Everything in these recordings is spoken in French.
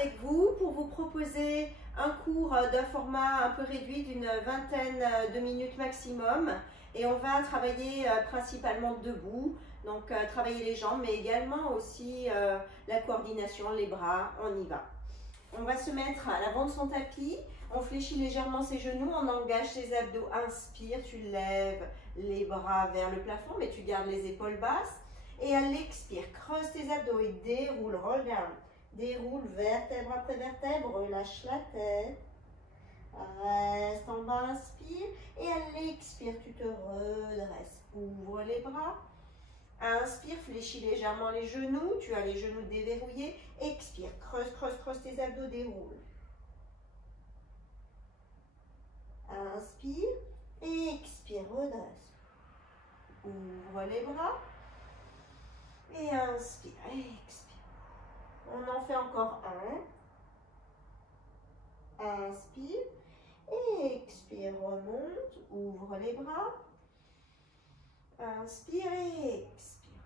avec vous pour vous proposer un cours d'un format un peu réduit d'une vingtaine de minutes maximum. Et on va travailler principalement debout, donc travailler les jambes, mais également aussi la coordination, les bras. On y va. On va se mettre à l'avant de son tapis, on fléchit légèrement ses genoux, on engage ses abdos. Inspire, tu lèves les bras vers le plafond, mais tu gardes les épaules basses. Et à l'expire, creuse tes abdos et déroule, regarde. Déroule vertèbre après vertèbre, relâche la tête. Reste en bas, inspire. Et à l'expire, tu te redresses. Ouvre les bras. Inspire, fléchis légèrement les genoux. Tu as les genoux déverrouillés. Expire, creuse, creuse, creuse tes abdos, déroule. Inspire. Et expire, redresse. Ouvre les bras. Et inspire, expire. On en fait encore un. Inspire. Et expire, remonte. Ouvre les bras. Inspire et expire.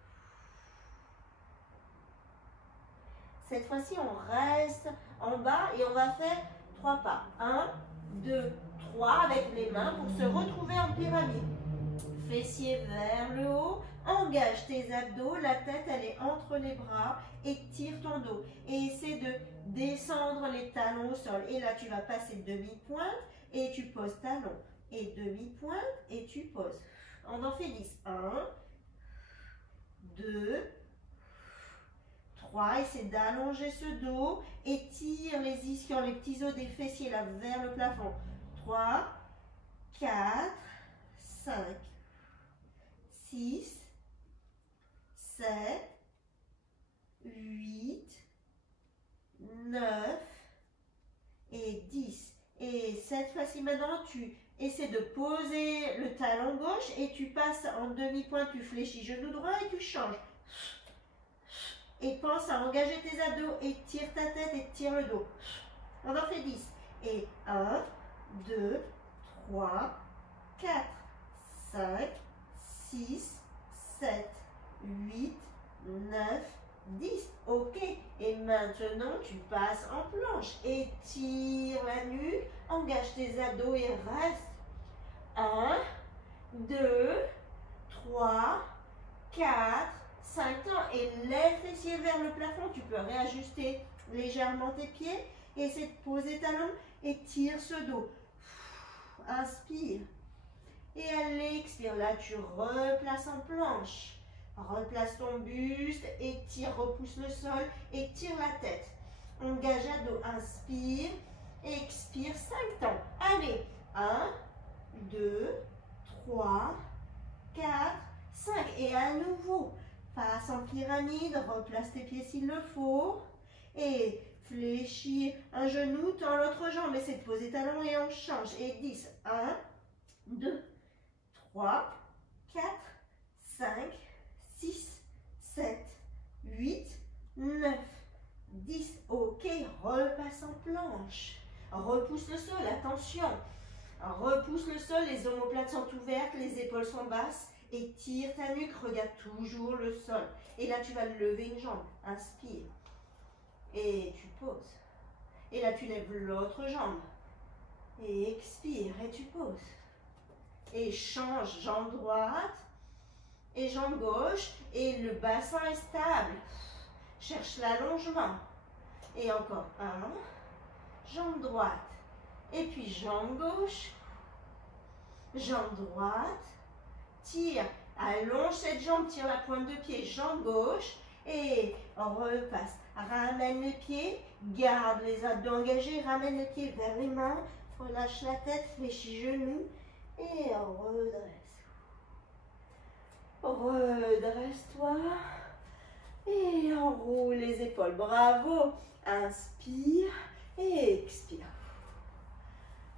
Cette fois-ci, on reste en bas et on va faire 3 pas. 1, 2, 3 avec les mains pour se retrouver en pyramide. Fessiers vers le haut. Engage tes abdos, la tête elle est entre les bras, étire ton dos et essaie de descendre les talons au sol. Et là tu vas passer demi-pointe et tu poses talon et demi-pointe et tu poses. On en fait 10. 1, 2, 3. Essaie d'allonger ce dos, étire les ischions, les petits os des fessiers là vers le plafond. 3, 4, 5, 6, 7, 8, 9 et 10. Et cette fois-ci maintenant, tu essaies de poser le talon gauche et tu passes en demi-pointe, tu fléchis genou droit et tu changes. Et pense à engager tes abdos, étire ta tête, étire le dos. On en fait 10. Et 1, 2, 3, 4, 5, 6, 7, 8, 9, 10. Ok. Et maintenant, tu passes en planche. Étire la nuque, engage tes abdos et reste. 1, 2, 3, 4, 5 temps. Et lève tes fessiers vers le plafond. Tu peux réajuster légèrement tes pieds. Essaie de poser talon et tire ce dos. Inspire. Et à l'expire, là, tu replaces en planche. Replace ton buste, étire, repousse le sol, étire la tête. Engage à dos, inspire, expire, 5 temps. Allez, 1, 2, 3, 4, 5. Et à nouveau, passe en pyramide, replace tes pieds s'il le faut. Et fléchis un genou, tends l'autre jambe. Essaie de poser talon et on change. Et 10, 1, 2, 3, 4, 5, 6, 7, 8, 9, 10. Ok, repasse en planche. Repousse le sol, attention. Repousse le sol, les omoplates sont ouvertes, les épaules sont basses. Étire ta nuque, regarde toujours le sol. Et là, tu vas lever une jambe. Inspire. Et tu poses. Et là, tu lèves l'autre jambe. Et expire, et tu poses. Et change, jambe droite et jambe gauche. Et le bassin est stable. Cherche l'allongement. Et encore 1, jambe droite. Et puis jambe gauche, jambe droite. Tire, allonge cette jambe, tire la pointe de pied, jambe gauche. Et on repasse. Ramène le pied, garde les abdos engagés, ramène le pied vers les mains. Relâche la tête, fléchis genoux. Et on redresse. Redresse-toi. Et enroule les épaules. Bravo. Inspire et expire.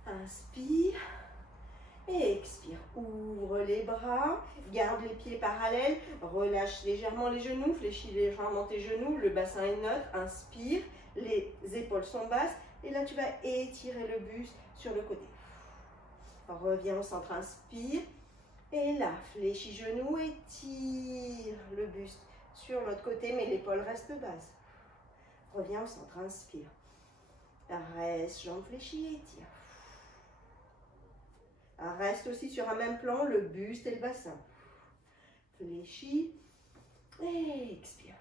Inspire et expire. Ouvre les bras. Garde les pieds parallèles. Relâche légèrement les genoux. Fléchis légèrement tes genoux. Le bassin est neutre. Inspire. Les épaules sont basses. Et là, tu vas étirer le buste sur le côté. Reviens au centre, inspire. Et là, fléchis genoux, étire le buste sur l'autre côté, mais l'épaule reste basse. Reviens au centre, inspire. Reste, jambes fléchies, étire. Reste aussi sur un même plan, le buste et le bassin. Fléchis. Et expire.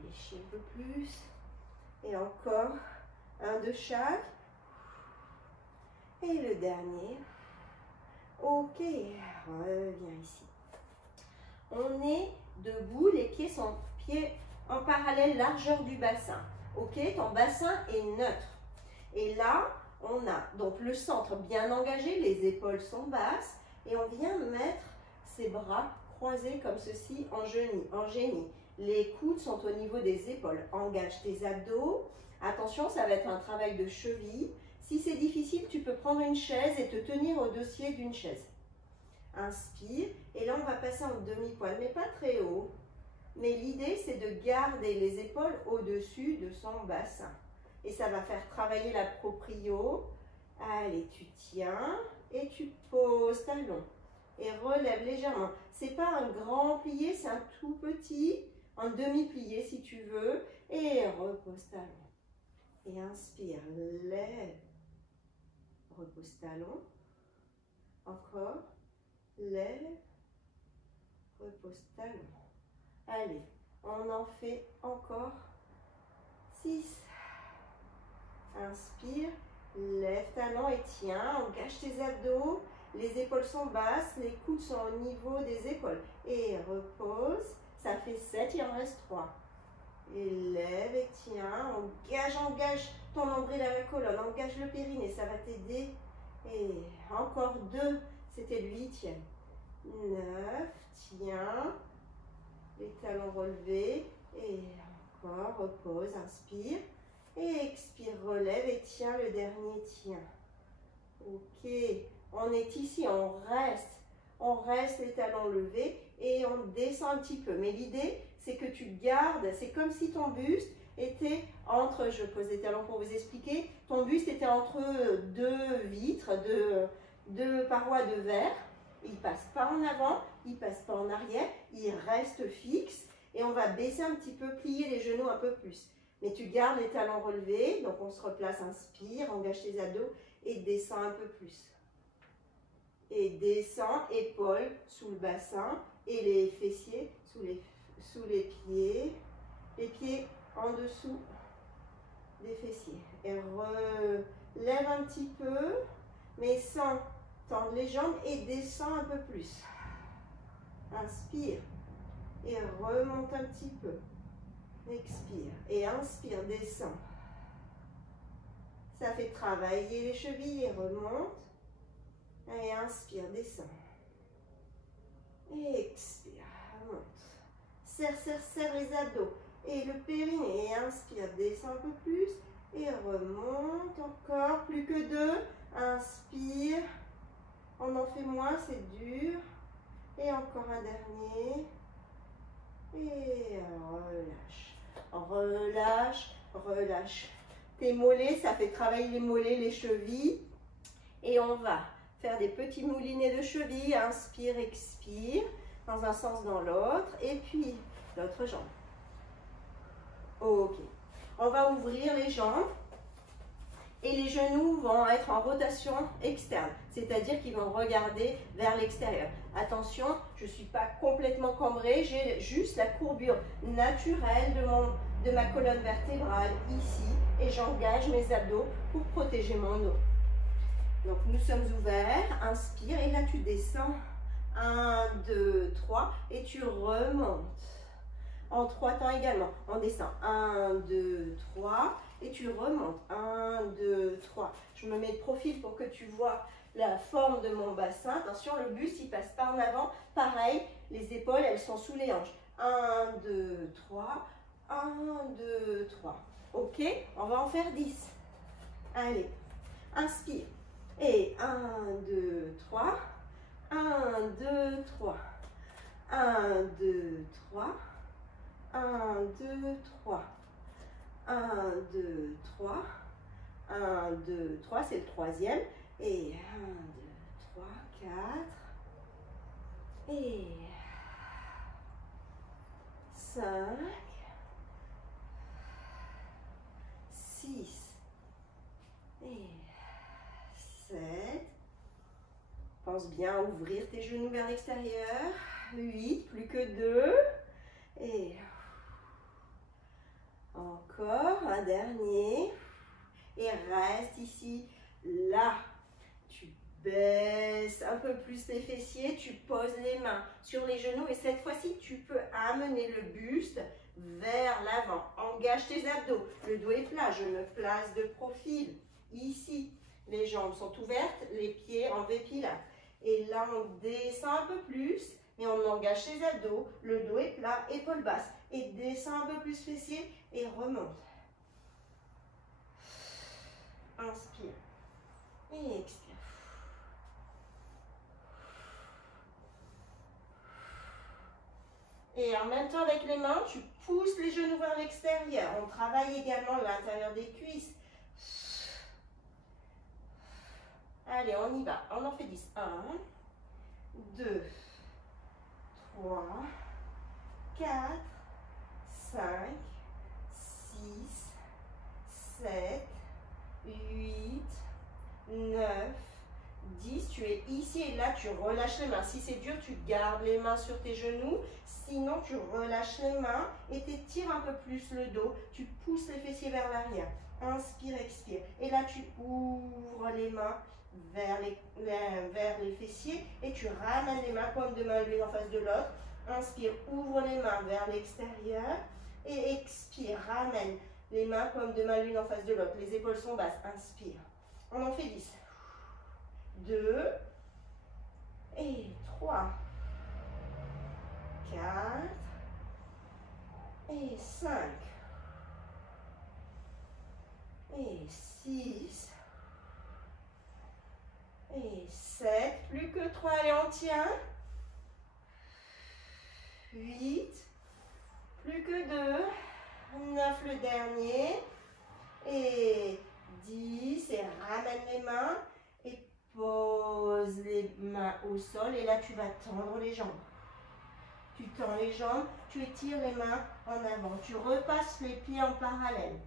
Fléchis un peu plus. Et encore. Un de chaque. Et le dernier. Ok. Reviens ici. On est debout. Les pieds sont pieds en parallèle, largeur du bassin. Ok. Ton bassin est neutre. Et là, on a donc le centre bien engagé. Les épaules sont basses. Et on vient mettre ses bras croisés comme ceci en génie. Les coudes sont au niveau des épaules. Engage tes abdos. Attention, ça va être un travail de cheville. Si c'est difficile, tu peux prendre une chaise et te tenir au dossier d'une chaise. Inspire. Et là, on va passer en demi-pointe, mais pas très haut. Mais l'idée, c'est de garder les épaules au-dessus de son bassin. Et ça va faire travailler la proprio. Allez, tu tiens et tu poses talon. Et relève légèrement. Ce n'est pas un grand plié, c'est un tout petit, un demi-plié si tu veux. Et repose talon. Et inspire, lève. Repose talon. Encore. Lève. Repose talon. Allez, on en fait encore 6. Inspire. Lève talon et tiens. Engage tes abdos. Les épaules sont basses, les coudes sont au niveau des épaules. Et repose, ça fait 7, il en reste 3. Et lève et tiens, engage ton nombril à la colonne, engage le périnée, ça va t'aider. Et encore 2, c'était le 8e. 9, tiens, les talons relevés. Et encore, repose, inspire. Et expire, relève et tiens, le dernier, tiens. Ok. On est ici, on reste les talons levés et on descend un petit peu. Mais l'idée, c'est que tu gardes, c'est comme si ton buste était entre, je pose les talons pour vous expliquer, ton buste était entre 2 vitres, deux parois de verre. Il ne passe pas en avant, il ne passe pas en arrière, il reste fixe et on va baisser un petit peu, plier les genoux un peu plus. Mais tu gardes les talons relevés, donc on se replace, inspire, engage tes abdos et descend un peu plus. Et descend, épaules sous le bassin et les fessiers sous les pieds. Les pieds en dessous des fessiers. Et relève un petit peu, mais sans tendre les jambes et descend un peu plus. Inspire et remonte un petit peu. Expire et inspire, descend. Ça fait travailler les chevilles et remonte. Et inspire, descend. Et expire, monte. Serre les abdos. Et le périnée. Et inspire, descend un peu plus. Et remonte encore. Plus que 2. Inspire. On en fait moins, c'est dur. Et encore un dernier. Et relâche. Relâche, relâche. Tes mollets, ça fait travailler les mollets, les chevilles. Et on va faire des petits moulinets de cheville. Inspire, expire. Dans un sens, dans l'autre. Et puis, l'autre jambe. Ok. On va ouvrir les jambes. Et les genoux vont être en rotation externe. C'est-à-dire qu'ils vont regarder vers l'extérieur. Attention, je ne suis pas complètement cambrée. J'ai juste la courbure naturelle de ma colonne vertébrale ici. Et j'engage mes abdos pour protéger mon dos. Donc, nous sommes ouverts. Inspire. Et là, tu descends. 1, 2, 3. Et tu remontes. En 3 temps également. On descend. 1, 2, 3. Et tu remontes. 1, 2, 3. Je me mets de profil pour que tu vois la forme de mon bassin. Attention, le buste, il passe pas en avant. Pareil, les épaules, elles sont sous les hanches. 1, 2, 3. 1, 2, 3. Ok, on va en faire 10. Allez, inspire. Et 1, 2, 3. 1, 2, 3. 1, 2, 3. 1, 2, 3. 1, 2, 3. 1, 2, 3, c'est le troisième. Et 1, 2, 3, 4. Et 5. Pense bien à ouvrir tes genoux vers l'extérieur. 8, plus que 2. Et encore un dernier. Et reste ici, là. Tu baisses un peu plus les fessiers, tu poses les mains sur les genoux et cette fois-ci, tu peux amener le buste vers l'avant. Engage tes abdos. Le dos est plat, je me place de profil. Ici, les jambes sont ouvertes, les pieds en V pilates. Et là, on descend un peu plus et on engage ses abdos. Le dos est plat, épaules basses. Et descend un peu plus fessiers et remonte. Inspire et expire. Et en même temps avec les mains, tu pousses les genoux vers l'extérieur. On travaille également l'intérieur des cuisses. Allez, on y va. On en fait 10. 1, 2, 3, 4, 5, 6, 7, 8, 9, 10. Tu es ici et là, tu relâches les mains. Si c'est dur, tu gardes les mains sur tes genoux. Sinon, tu relâches les mains et t'étires un peu plus le dos. Tu pousses les fessiers vers l'arrière. Inspire, expire. Et là, tu ouvres les mains vers les fessiers et tu ramènes les mains comme de main l'une en face de l'autre. Inspire, ouvre les mains vers l'extérieur et expire, ramène les mains comme de main l'une en face de l'autre. Les épaules sont basses. Inspire. On en fait 10. 2 et 3, 4 et 5 et 6 et 7, plus que 3 et on tient. 8, plus que 2, 9 le dernier et 10 et ramène les mains et pose les mains au sol et là tu vas tendre les jambes. Tu tends les jambes, tu étires les mains en avant, tu repasses les pieds en parallèle.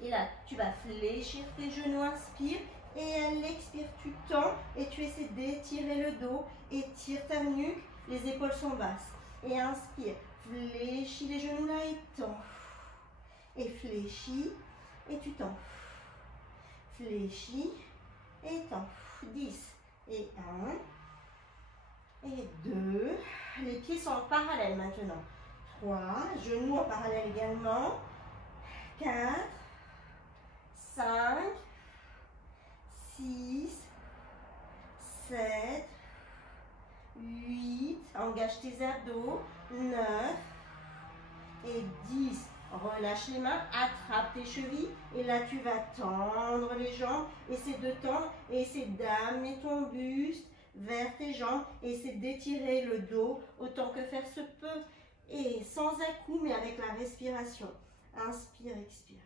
Et là, tu vas fléchir tes genoux, inspire. Et à l'expire, tu tends et tu essaies d'étirer le dos. Étire ta nuque, les épaules sont basses. Et inspire, fléchis les genoux là et tends. Et fléchis et tu tends. Fléchis et tends. 10 et 1 et 2. Les pieds sont en parallèle maintenant. 3, genoux en parallèle également. 4, 5, 6, 7, 8, engage tes abdos, 9 et 10. Relâche les mains, attrape tes chevilles et là tu vas tendre les jambes. Essaie de tendre et essaie d'amener ton buste vers tes jambes. Essaie d'étirer le dos autant que faire se peut et sans à-coups mais avec la respiration. Inspire, expire.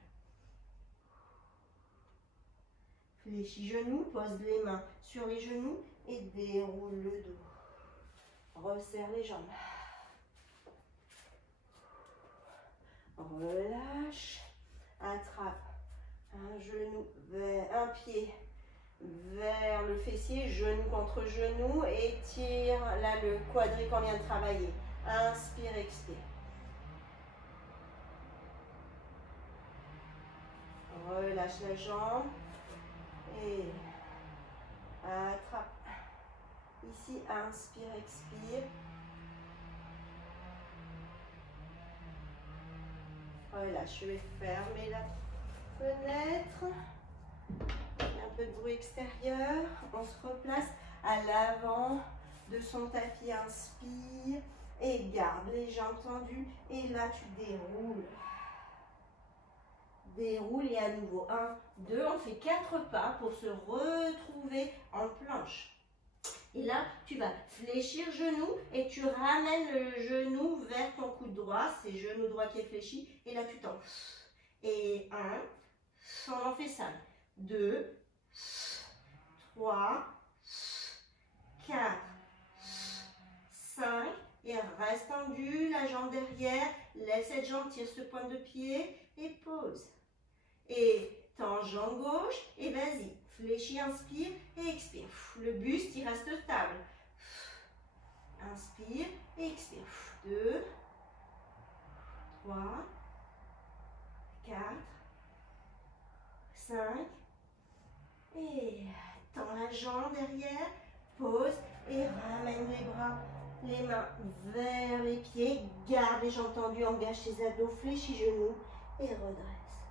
Fléchis genoux, pose les mains sur les genoux et déroule le dos. Resserre les jambes. Relâche. Attrape un genou vers un pied vers le fessier, genou contre genou. Étire là le quadri qu'on vient de travailler. Inspire, expire. Relâche la jambe. Et attrape. Ici, inspire, expire. Relâche, je vais fermer la fenêtre. Il y a un peu de bruit extérieur. On se replace à l'avant de son tapis. Inspire et garde les jambes tendues. Et là, tu déroules. Déroule et à nouveau 1, 2, on fait 4 pas pour se retrouver en planche. Et là, tu vas fléchir genou et tu ramènes le genou vers ton coude droit. C'est genou droit qui est fléchi. Et là, tu tends. Et 1, on en fait 5, 2, 3, 4, 5. Et reste tendu, la jambe derrière. Lève cette jambe, tire ce point de pied et pose. Et tends jambe gauche et vas-y. Fléchis, inspire et expire. Le buste, il reste stable. Inspire et expire. 2, 3, 4, 5. Et tends la jambe derrière. Pose et ramène les bras, les mains vers les pieds. Garde les jambes tendues, engage tes abdos, fléchis genoux et redresse.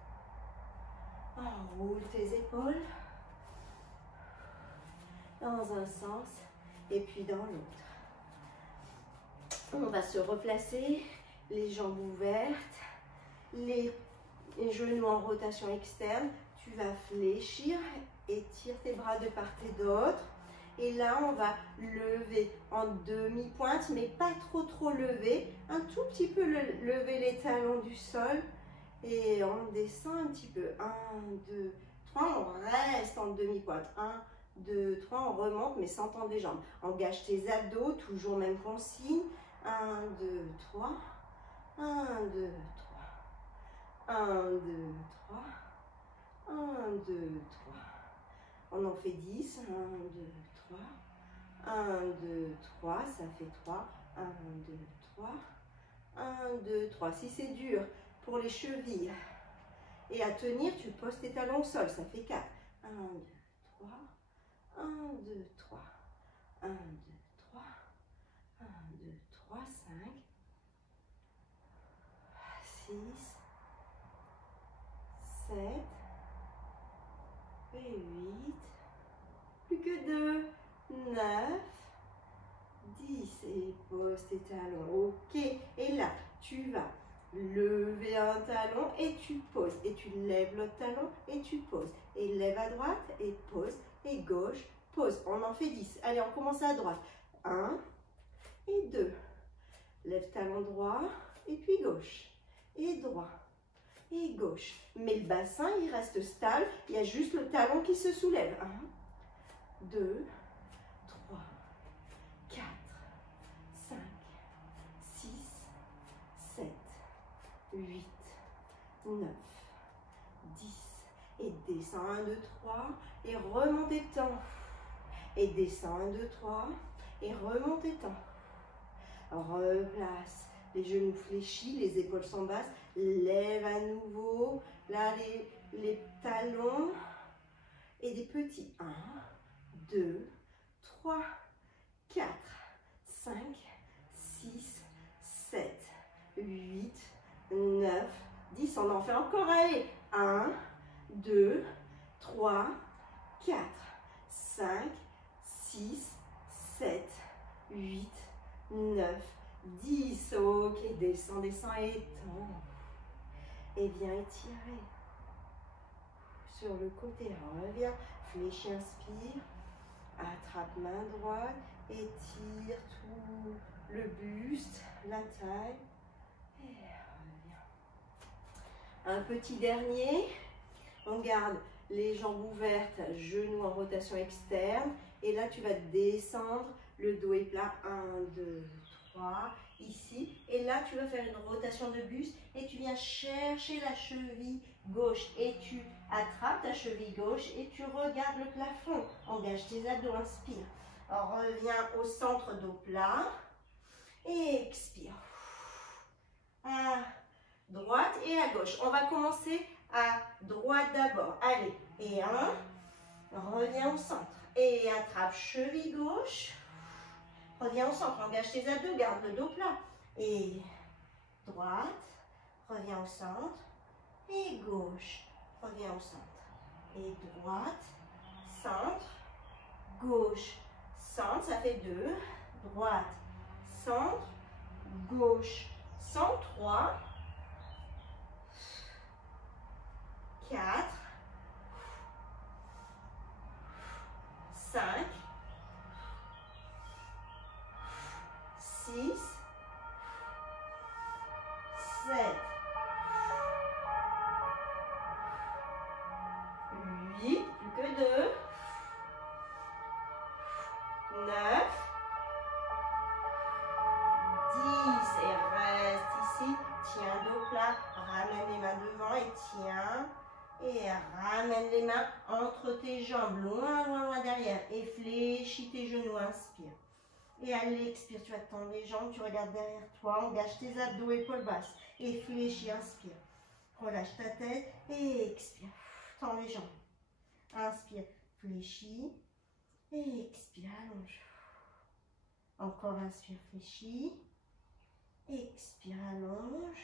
Enroule tes épaules dans un sens et puis dans l'autre. On va se replacer, les jambes ouvertes, les genoux en rotation externe. Tu vas fléchir, étire tes bras de part et d'autre. Et là, on va lever en demi-pointe, mais pas trop lever. Un tout petit peu lever les talons du sol. Et on descend un petit peu. 1, 2, 3, on reste en demi-pointe. 1, 2, 3, on remonte, mais sans tendre les jambes. Engage tes abdos, toujours même consigne. 1, 2, 3. 1, 2, 3. 1, 2, 3. 1, 2, 3. On en fait 10. 1, 2, 3. 1, 2, 3. Ça fait 3. 1, 2, 3. 1, 2, 3. Si c'est dur pour les chevilles et à tenir, tu poses tes talons au sol. Ça fait 4. 1, 2, 3. 1, 2, 3. 1, 2, 3. 1, 2, 3. 5. 6. 7. Et 8. Plus que 2. 9. 10. Et pose tes talons. Ok. Et là, tu vas lever un talon et tu poses. Et tu lèves l'autre talon et tu poses. Et lève à droite et pose. Et gauche, pose. On en fait 10. Allez, on commence à droite. 1 et 2. Lève talon droit et puis gauche. Et droit. Et gauche. Mais le bassin, il reste stable. Il y a juste le talon qui se soulève. 1, 2, 3, 4, 5, 6, 7, 8, 9, 10. Et descends 1, 2, 3. Et remontez temps. Et descends 1, 2, 3. Et remontez temps. Replace. Les genoux fléchis, les épaules sont basses. Lève à nouveau. Là, les talons. Et des petits. 1, 2, 3, 4, 5, 6, 7, 8, 9, 10. On en fait encore. Allez. 1, 2, 3, 4, 5, 6, 7, 8, 9, 10. Ok, descends, descends et étends. Et viens étirer. Sur le côté, reviens. Fléchis, inspire. Attrape main droite. Étire tout le buste, la taille. Et reviens. Un petit dernier. On garde les jambes ouvertes, genoux en rotation externe. Et là, tu vas descendre. Le dos est plat. 1, 2, 3. Ici. Et là, tu vas faire une rotation de buste. Et tu viens chercher la cheville gauche. Et tu attrapes ta cheville gauche. Et tu regardes le plafond. Engage tes abdos. Inspire. Reviens au centre, dos plat. Et expire. À droite et à gauche. On va commencer à droite d'abord. Allez. Et 1. Reviens au centre. Et attrape cheville gauche. Reviens au centre. Engage tes abdos. Garde le dos plat. Et droite. Reviens au centre. Et gauche. Reviens au centre. Et droite. Centre. Gauche. Centre. Ça fait 2. Droite. Centre. Gauche. Centre. 3. 4. 5. 6. 7. 8. Plus que 2. 9. 10. Et reste ici. Tiens dos plat. Ramène les mains devant et tiens. Et ramène les mains entre tes jambes, loin, loin, loin derrière. Et fléchis tes genoux, inspire. Et à l'expire, tu vas tendre les jambes, tu regardes derrière toi, engage tes abdos, épaules basses. Et fléchis, inspire. Relâche ta tête et expire. Tends les jambes. Inspire, fléchis. Et expire, allonge. Encore inspire, fléchis. Expire, allonge.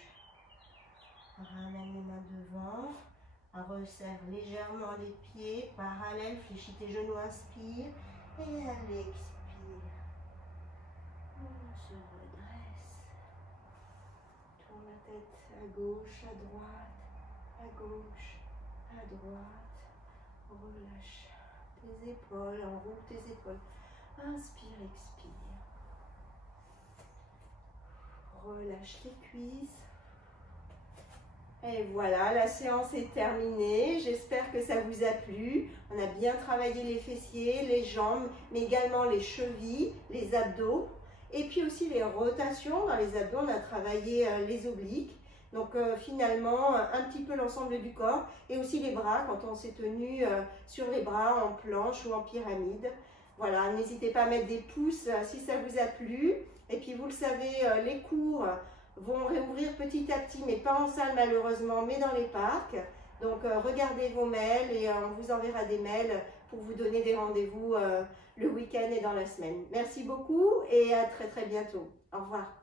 Ramène les mains devant. Resserre légèrement les pieds, parallèle, fléchis tes genoux, inspire. Et à l'expire, on se redresse. Tourne la tête à gauche, à droite, à gauche, à droite. Relâche tes épaules, enroule tes épaules. Inspire, expire. Relâche tes cuisses. Et voilà, la séance est terminée. J'espère que ça vous a plu. On a bien travaillé les fessiers, les jambes, mais également les chevilles, les abdos. Et puis aussi les rotations. Dans les abdos, on a travaillé les obliques. Donc finalement, un petit peu l'ensemble du corps. Et aussi les bras, quand on s'est tenu sur les bras en planche ou en pyramide. Voilà, n'hésitez pas à mettre des pouces si ça vous a plu. Et puis vous le savez, les cours vont réouvrir petit à petit, mais pas en salle malheureusement, mais dans les parcs. Donc regardez vos mails et on vous enverra des mails pour vous donner des rendez-vous le week-end et dans la semaine. Merci beaucoup et à très très bientôt. Au revoir.